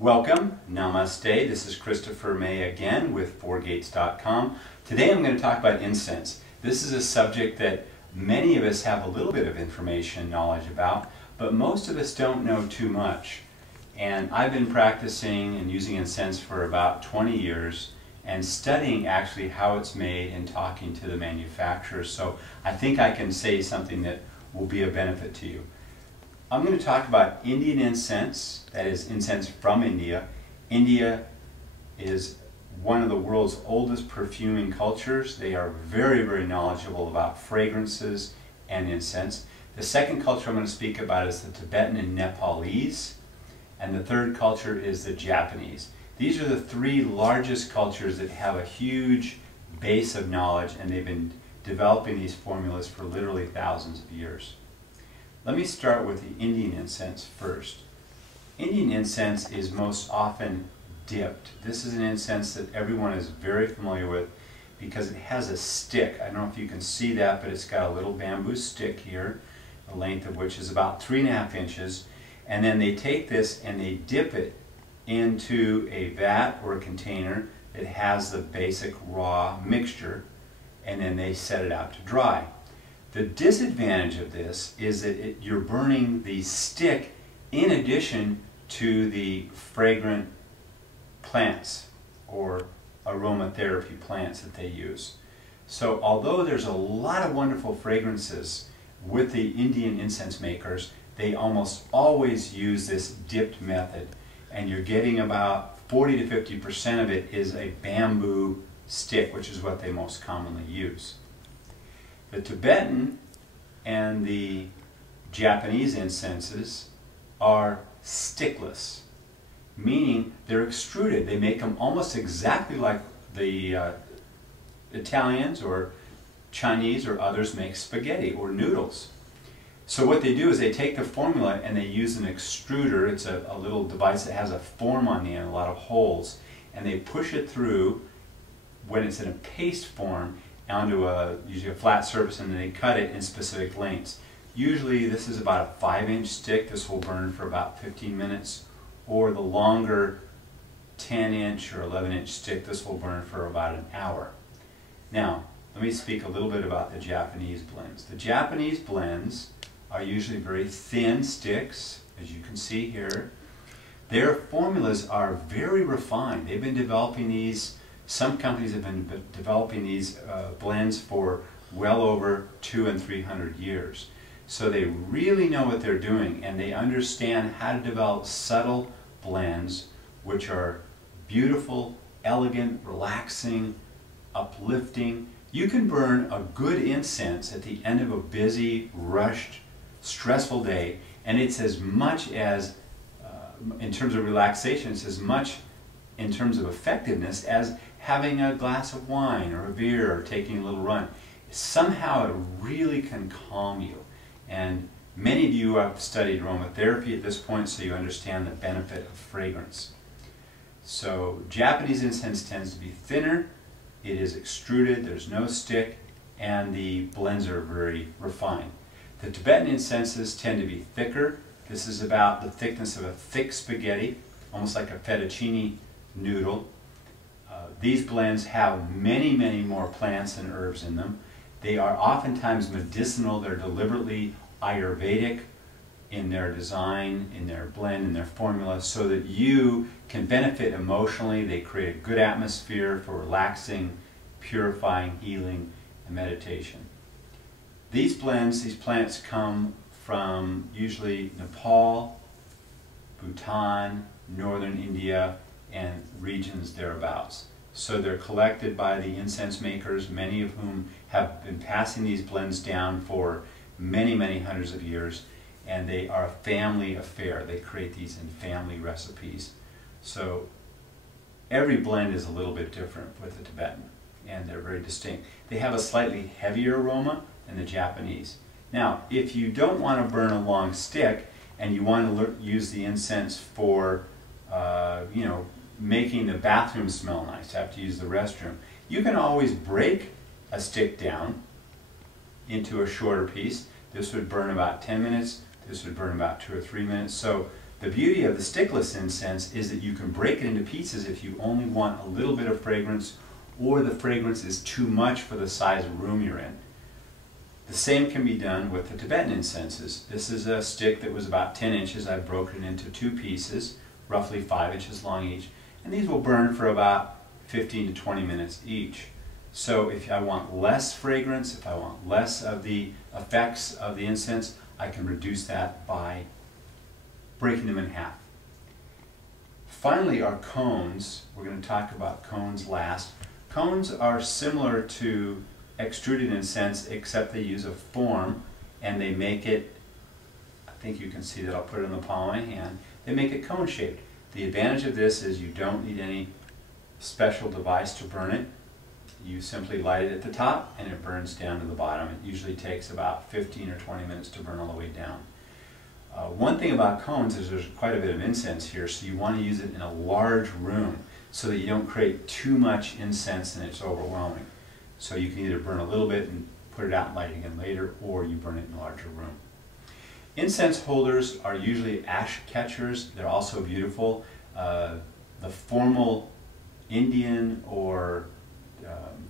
Welcome, Namaste. This is Christopher May again with fourgates.com. Today I'm going to talk about incense. This is a subject that many of us have a little bit of information, knowledge about, but most of us don't know too much. And I've been practicing and using incense for about 20 years and studying actually how it's made and talking to the manufacturers. So I think I can say something that will be a benefit to you. I'm going to talk about Indian incense, that is incense from India. India is one of the world's oldest perfuming cultures. They are very, very knowledgeable about fragrances and incense. The second culture I'm going to speak about is the Tibetan and Nepalese. And the third culture is the Japanese. These are the three largest cultures that have a huge base of knowledge, and they've been developing these formulas for literally thousands of years. Let me start with the Indian incense first. Indian incense is most often dipped. This is an incense that everyone is very familiar with because it has a stick. I don't know if you can see that, but it's got a little bamboo stick here, the length of which is about 3.5 inches. And then they take this and they dip it into a vat or a container that has the basic raw mixture, and then they set it out to dry. The disadvantage of this is that you're burning the stick in addition to the fragrant plants or aromatherapy plants that they use. So although there's a lot of wonderful fragrances with the Indian incense makers, they almost always use this dipped method, and you're getting about 40 to 50% of it is a bamboo stick, which is what they most commonly use. The Tibetan and the Japanese incenses are stickless, meaning they're extruded. They make them almost exactly like the Italians or Chinese or others make spaghetti or noodles. So what they do is they take the formula and they use an extruder. It's a little device that has a form on the end, a lot of holes, and they push it through when it's in a paste form onto usually a flat surface, and then they cut it in specific lengths. Usually this is about a 5-inch stick. This will burn for about 15 minutes. Or the longer 10-inch or 11-inch stick, this will burn for about an hour. Now, let me speak a little bit about the Japanese blends. The Japanese blends are usually very thin sticks, as you can see here. Their formulas are very refined. They've been developing these. Some companies have been developing these blends for well over 200 and 300 years. So they really know what they're doing, and they understand how to develop subtle blends which are beautiful, elegant, relaxing, uplifting. You can burn a good incense at the end of a busy, rushed, stressful day, and it's as much as, in terms of relaxation, it's as much in terms of effectiveness as having a glass of wine or a beer or taking a little run. Somehow it really can calm you. And many of you have studied aromatherapy at this point, so you understand the benefit of fragrance. So Japanese incense tends to be thinner, it is extruded, there's no stick, and the blends are very refined. The Tibetan incenses tend to be thicker. This is about the thickness of a thick spaghetti, almost like a fettuccine noodle. These blends have many, many more plants and herbs in them. They are oftentimes medicinal. They're deliberately Ayurvedic in their design, in their blend, in their formula, so that you can benefit emotionally. They create a good atmosphere for relaxing, purifying, healing, and meditation. These blends, these plants come from usually Nepal, Bhutan, northern India, and regions thereabouts. So they're collected by the incense makers, many of whom have been passing these blends down for many, many hundreds of years, and they are a family affair. They create these in family recipes. So every blend is a little bit different with the Tibetan, and they're very distinct. They have a slightly heavier aroma than the Japanese. Now, if you don't want to burn a long stick and you want to use the incense for, making the bathroom smell nice after you use the restroom, you can always break a stick down into a shorter piece. This would burn about 10 minutes. This would burn about 2 or 3 minutes. So The beauty of the stickless incense is that you can break it into pieces if you only want a little bit of fragrance or the fragrance is too much for the size of room you're in. The same can be done with the Tibetan incenses. This is a stick that was about 10 inches. I've broken it into 2 pieces, roughly 5 inches long each, and these will burn for about 15 to 20 minutes each. So if I want less fragrance, if I want less of the effects of the incense, I can reduce that by breaking them in half. Finally, our cones. We're going to talk about cones last. Cones are similar to extruded incense, except they use a form and they make it, I think you can see that, I'll put it in the palm of my hand, they make it cone shaped. The advantage of this is you don't need any special device to burn it. You simply light it at the top and it burns down to the bottom. It usually takes about 15 or 20 minutes to burn all the way down. One thing about cones is there's quite a bit of incense here, so you want to use it in a large room so that you don't create too much incense and it's overwhelming. So you can either burn a little bit and put it out and light it again later, or you burn it in a larger room. Incense holders are usually ash catchers. They're also beautiful. The formal Indian or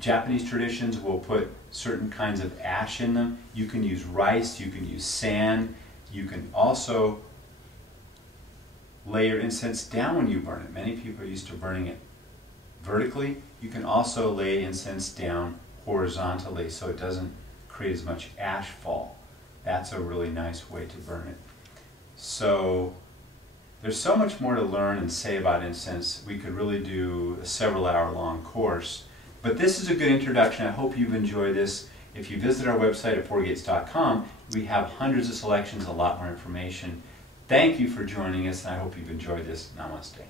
Japanese traditions will put certain kinds of ash in them. You can use rice, you can use sand. You can also lay your incense down when you burn it. Many people are used to burning it vertically. You can also lay incense down horizontally so it doesn't create as much ash fall. That's a really nice way to burn it. So there's so much more to learn and say about incense. We could really do a several-hour-long course. But this is a good introduction. I hope you've enjoyed this. If you visit our website at fourgates.com, we have hundreds of selections, a lot more information. Thank you for joining us, and I hope you've enjoyed this. Namaste.